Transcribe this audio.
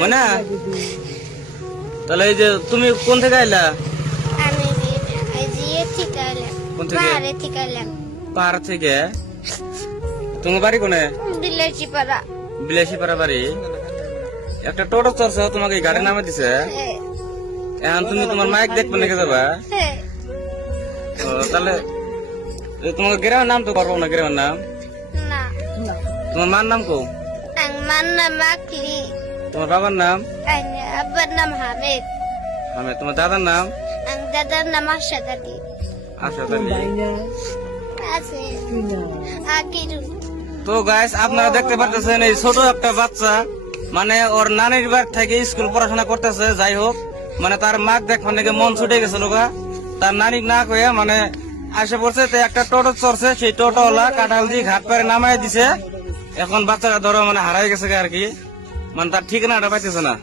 মানে তাহলে এই যে তুমি কোন থেকে আইলা? আমি জিয়ে থেকে এলাম। কোন থেকে? পাহাড়ে থেকে এলাম। পাহাড় থেকে। তোমার বাড়ি কোনে? বিলাসী পাড়া। বিলাসী পাড়া বাড়ি। একটা টোটো চলছে, তোমাকে এই গাড়ির নামে দিছে। হ্যাঁ, এখন তুমি তোমার মাইক দেখবে নাকি যাবা? হ্যাঁ। ও, তাহলে তোমাকে গ্রামের নাম তো পারবো না, গ্রামের নাম। না, তোমার মার নাম কো? আমার নাম আকলি। তোমার বাবার নাম? আব্বার নাম হামিদ। তোমার দাদার নাম? দাদার নাম আশাদ আলী। আশাদ আলী। আছে আকিরু। তো গাইস, আপনারা দেখতে পাচ্ছেন এই ছোট একটা বাচ্চা, মানে ওর নানির বাড়ি থেকে স্কুল পড়াশোনা করতেছে। যাই হোক, মানে তার মাক দেখবার নাকি মন ছুটে গেছিল গা, তার নানি না কয়ে মানে আসে পড়ছে। তো একটা টোটো চড়ছে, সেই টোটোওয়ালা কাঁঠালজি ঘাট পারে নামাই দিছে। এখন বাচ্চাটা ধরো মানে হারাই গেছে আর কি, মানে তার ঠিকানাটা পাইতেছে না।